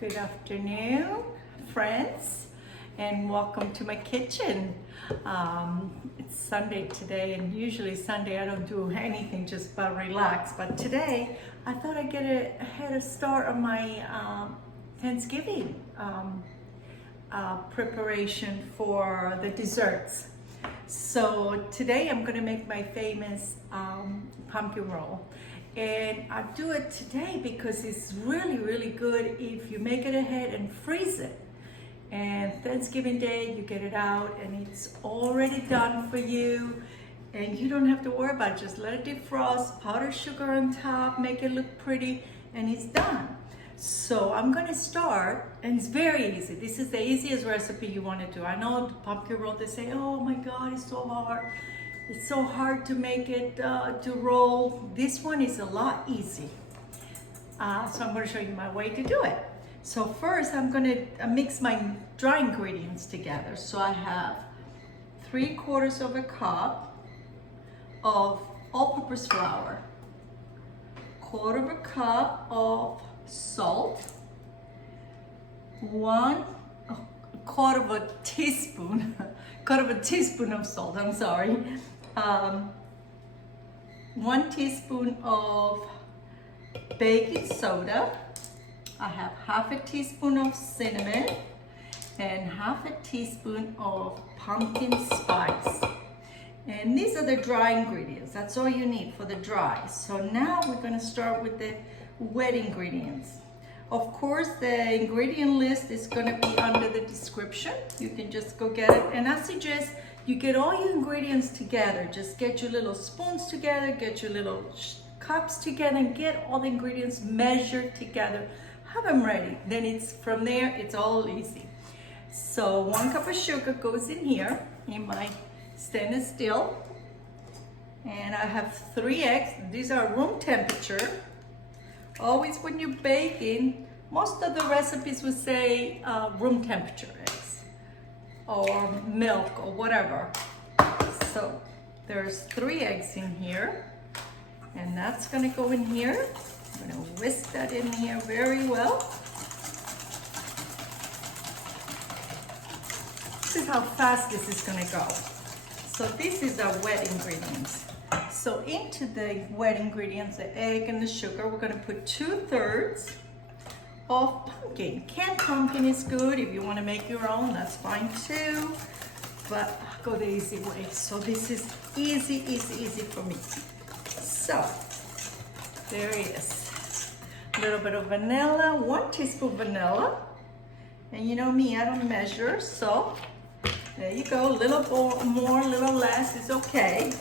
Good afternoon, friends, and welcome to my kitchen. It's Sunday today, and usually Sunday I don't do anything, just but relax. But today I thought I'd get a head start on my Thanksgiving preparation for the desserts. So today I'm going to make my famous pumpkin roll. And I do it today because it's really good if you make it ahead and freeze it. And Thanksgiving Day, you get it out and it's already done for you. And you don't have to worry about it. Just let it defrost, powdered sugar on top, make it look pretty, and it's done. So I'm gonna start, and it's very easy. This is the easiest recipe you wanna do. I know the pumpkin roll, they say, oh my God, it's so hard. It's so hard to make it, to roll. This one is a lot easy. So I'm gonna show you my way to do it. So first I'm gonna mix my dry ingredients together. So I have 3/4 of a cup of all-purpose flour, 1/4 of a cup of salt, 1/4 of a teaspoon, 1/4 of a teaspoon of salt, I'm sorry. 1 teaspoon of baking soda. I have 1/2 teaspoon of cinnamon and 1/2 teaspoon of pumpkin spice. And these are the dry ingredients. That's all you need for the dry. So now we're gonna start with the wet ingredients. Of course, the ingredient list is gonna be under the description. You can just go get it. And I suggest you get all your ingredients together. Just get your little spoons together, get your little cups together, and get all the ingredients measured together. Have them ready. Then it's from there, it's all easy. So 1 cup of sugar goes in here in my stainless steel. And I have 3 eggs. These are room temperature. Always when you're baking, most of the recipes would say room temperature eggs or milk or whatever. So there's 3 eggs in here, and that's gonna go in here. I'm gonna whisk that in here very well. This is how fast this is gonna go. So this is our wet ingredients. So into the wet ingredients, the egg and the sugar, we're gonna put 2/3 of pumpkin. Canned pumpkin is good. If you wanna make your own, that's fine too. But I'll go the easy way. So this is easy for me. So there it is. A little bit of vanilla, 1 teaspoon vanilla. And you know me, I don't measure, so there you go. A little more, a little less is okay.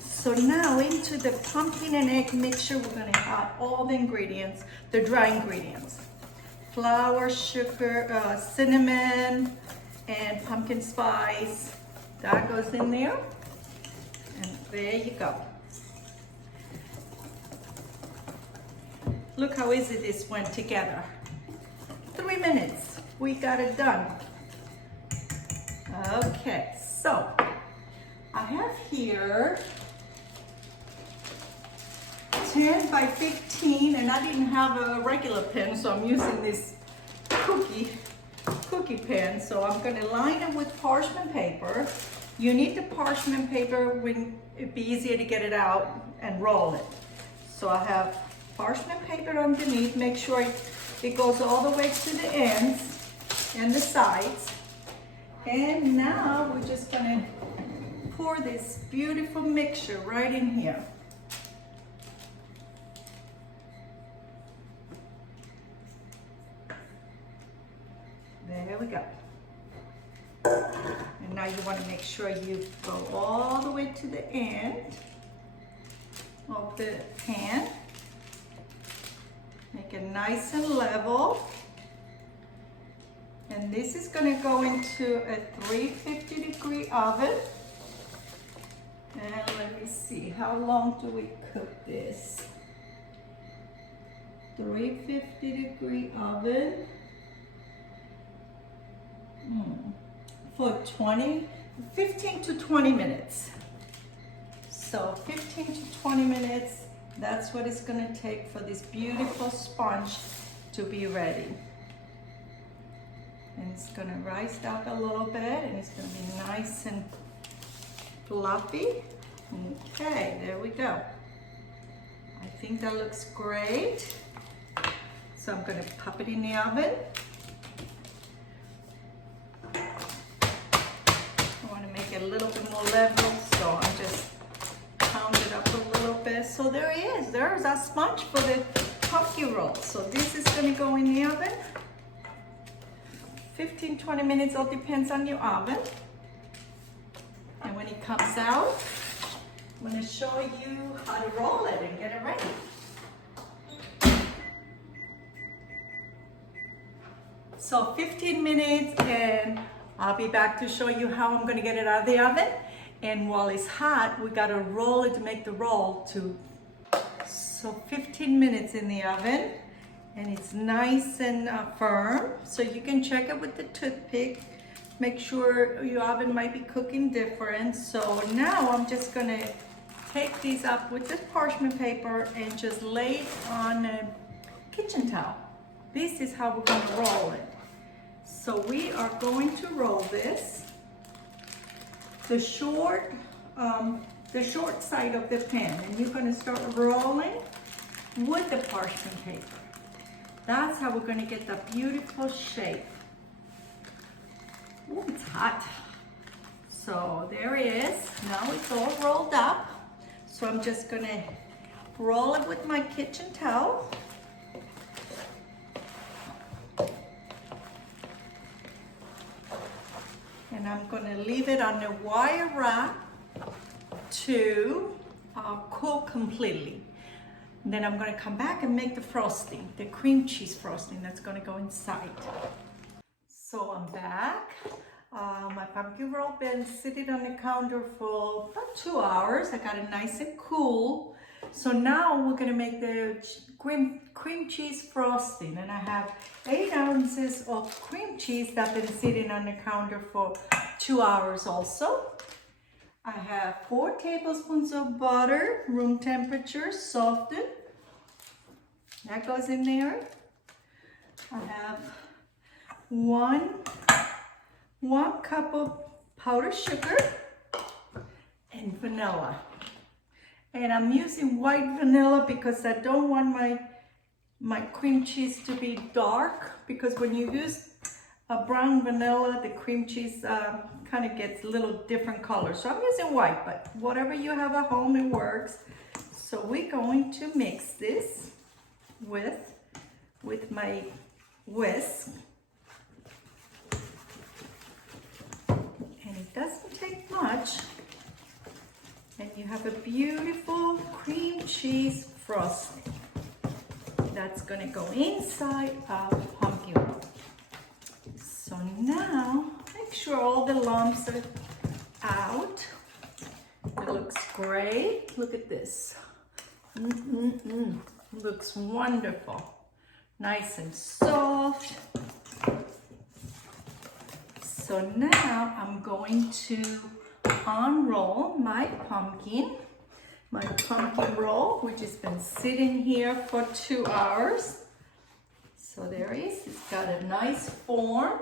So now into the pumpkin and egg mixture, we're gonna add all the ingredients, the dry ingredients. Flour, sugar, cinnamon, and pumpkin spice. That goes in there. And there you go. Look how easy this went together. 3 minutes, we got it done. Okay, so I have here 10 by 15, and I didn't have a regular pen, so I'm using this cookie pen. So I'm gonna line it with parchment paper. You need the parchment paper when it'd be easier to get it out and roll it. So I have parchment paper underneath. Make sure it goes all the way to the ends and the sides. And now we're just gonna pour this beautiful mixture right in here. There we go. And now you want to make sure you go all the way to the end of the pan. Make it nice and level. And this is going to go into a 350-degree oven. And let me see, how long do we cook this? 350-degree oven. For 15 to 20 minutes. So 15 to 20 minutes, that's what it's gonna take for this beautiful sponge to be ready. And it's gonna rise up a little bit and it's gonna be nice and fluffy. Okay, there we go. I think that looks great. So I'm gonna pop it in the oven. I wanna make it a little bit more level, so I'm just pound it up a little bit. So there it is, there's our sponge for the pumpkin roll. So this is gonna go in the oven. 15-20 minutes, all depends on your oven. And when it comes out, I'm going to show you how to roll it and get it ready. So 15 minutes and I'll be back to show you how I'm going to get it out of the oven. And while it's hot, we got to roll it to make the roll too. So 15 minutes in the oven. And it's nice and firm, so you can check it with the toothpick. Make sure your oven might be cooking different. So now I'm just gonna take these up with this parchment paper and just lay it on a kitchen towel. This is how we're gonna roll it. So we are going to roll this. The short side of the pan, and you're gonna start rolling with the parchment paper. That's how we're going to get the beautiful shape. Oh, it's hot. So there it is. Now it's all rolled up. So I'm just going to roll it with my kitchen towel. And I'm going to leave it on the wire rack to cool completely. Then I'm going to come back and make the frosting, the cream cheese frosting that's going to go inside. So I'm back. My pumpkin roll been sitting on the counter for about 2 hours. I got it nice and cool. So now we're going to make the cream cheese frosting. And I have 8 ounces of cream cheese that's been sitting on the counter for 2 hours also. I have 4 tablespoons of butter, room temperature, softened. That goes in there. I have one cup of powdered sugar and vanilla. And I'm using white vanilla because I don't want my cream cheese to be dark, because when you use a brown vanilla, the cream cheese kind of gets a little different color. So I'm using white, but whatever you have at home, it works. So we're going to mix this with my whisk. And it doesn't take much. And you have a beautiful cream cheese frosting that's gonna go inside of pumpkin roll. So now, make sure all the lumps are out. It looks great. Look at this. Looks wonderful. Nice and soft. So now I'm going to unroll my pumpkin roll, which has been sitting here for 2 hours. So there it is. It's got a nice form.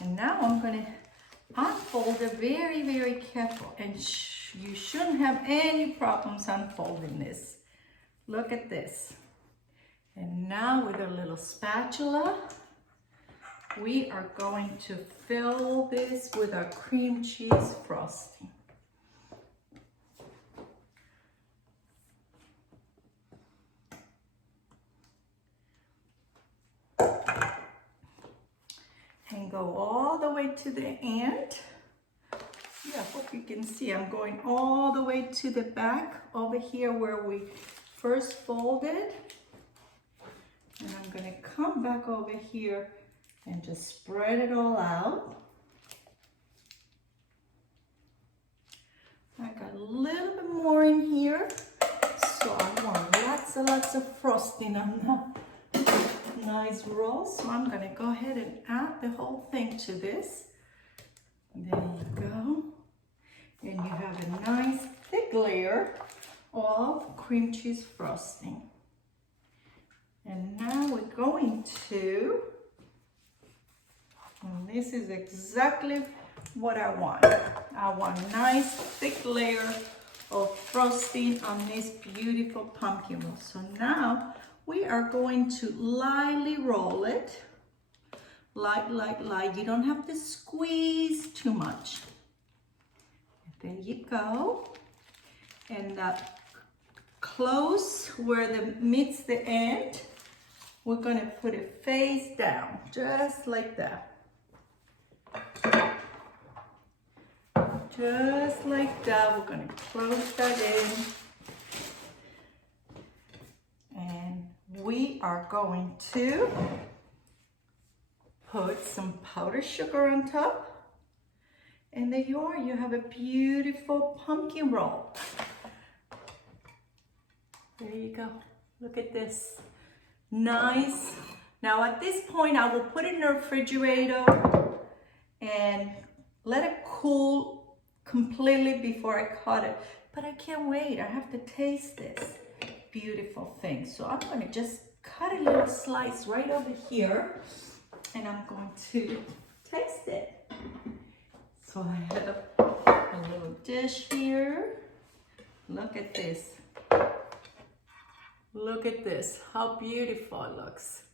And now I'm going to unfold it very, very careful. And you shouldn't have any problems unfolding this. Look at this. And now with a little spatula, we are going to fill this with our cream cheese frosting. And go all the way to the end. Yeah, I hope you can see. I'm going all the way to the back over here where we first folded. And I'm going to come back over here and just spread it all out. I got a little bit more in here, so I want lots of frosting on that nice roll. So I'm going to go ahead and add the whole thing to this. There you go. And you have a nice thick layer of cream cheese frosting. And now we're going to And this is exactly what I want. I want a nice thick layer of frosting on this beautiful pumpkin roll. So now we are going to lightly roll it. Light. You don't have to squeeze too much. There you go. And close where the meets the end, we're gonna put it face down, just like that. Just like that, we're gonna close that in. And we are going to put some powdered sugar on top. And there you are, you have a beautiful pumpkin roll. There you go, look at this, nice. Now at this point, I will put it in the refrigerator and let it cool completely before I cut it. But I can't wait, I have to taste this beautiful thing. So I'm gonna just cut a little slice right over here and I'm going to taste it. So I have a little dish here. Look at this. Look at this, how beautiful it looks.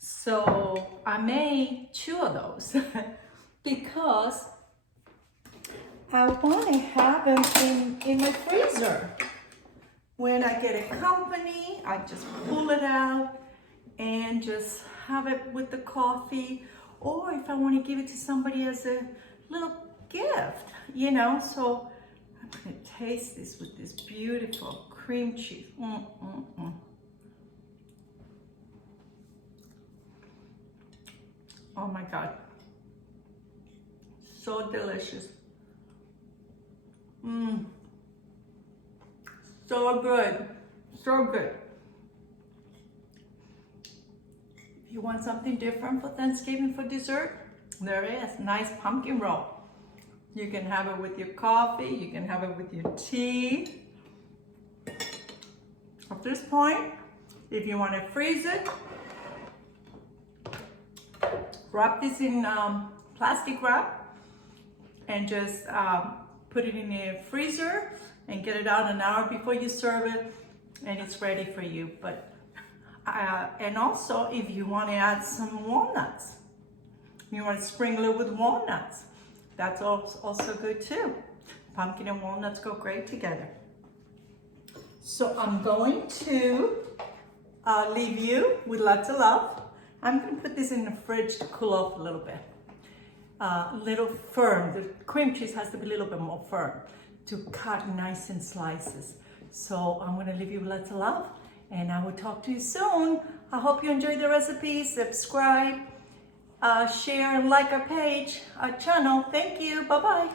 So I made 2 of those because I want to have them in my freezer. When I get a company, I just pull it out and just have it with the coffee, or if I want to give it to somebody as a little gift, you know. So I'm going to taste this with this beautiful cream cheese. Oh my God, so delicious. So good, so good. If you want something different for Thanksgiving for dessert, there it is, nice pumpkin roll. You can have it with your coffee, you can have it with your tea. At this point, if you want to freeze it, wrap this in plastic wrap and just put it in the freezer and get it out an hour before you serve it and it's ready for you. But and also if you want to add some walnuts, you want to sprinkle it with walnuts, that's also good too. Pumpkin and walnuts go great together. So I'm going to leave you with lots of love. I'm going to put this in the fridge to cool off a little bit. A little firm. The cream cheese has to be a little bit more firm to cut nice in slices. So I'm going to leave you with lots of love and I will talk to you soon. I hope you enjoyed the recipe. Subscribe, share and like our page, our channel. Thank you. Bye-bye.